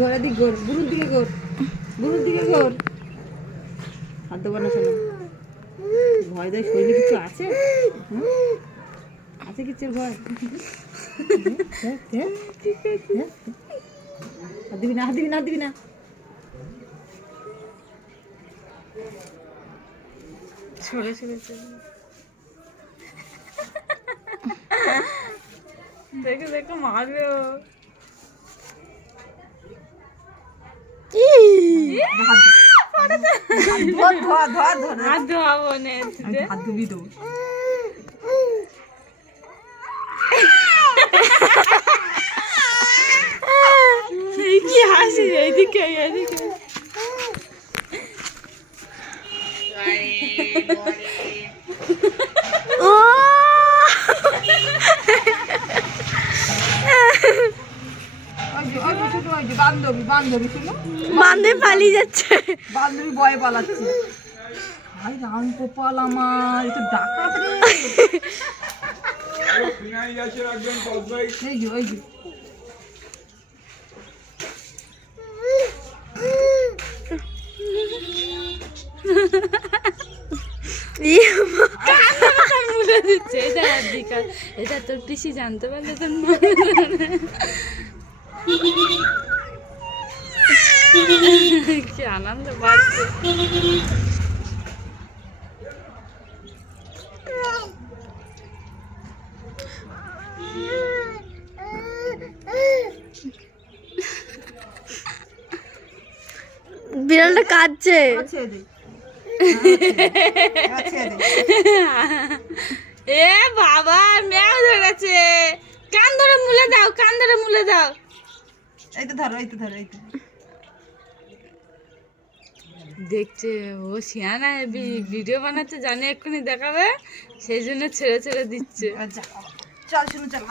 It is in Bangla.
ঘোরা দিক ঘোর, বুড়োর দিকে ঘোর, বুড়োর দিকে ঘোর। হাত দেবো না শোনো, ভয় দেয় শরীরে কিছু আছে? আছে কিচ্ছুর ভয়? হাত দিবি না, হাত দিবি না, হাত দিবি না। সরে সরে চলে দেখে দেখে মারবে ও। হাত ধোয়াবো না, হাত ধুবি তো। কি হাসি, এইদিকে এইদিকে। বান্ধে পালিয়ে যাচ্ছে, বান্ধবী ভয়ে পালাচ্ছে। ভাই রাম গোপাল আমার, এটা ডাকাত রে। এই যে, ওই যে। মুলে দিচ্ছে, এটা দিকা, এটা তোর পিসি জানতে পারলে তোর কি আনন্দ পাচ্ছে। বিড়ালটা কাঁদছে। এ বাবা, ম্যাও ধরেছে। কান ধরে মুলে দাও, কান ধরে মুলে দাও। এই তো ধরো, এই তো ধরো, এই তো। দেখছে ও শিয়ানা, ভিডিও বানাচ্ছে, জানে এক্ষুনি দেখাবে, সেই জন্য ছেড়ে ছেড়ে দিচ্ছে। চল শুনো, চল।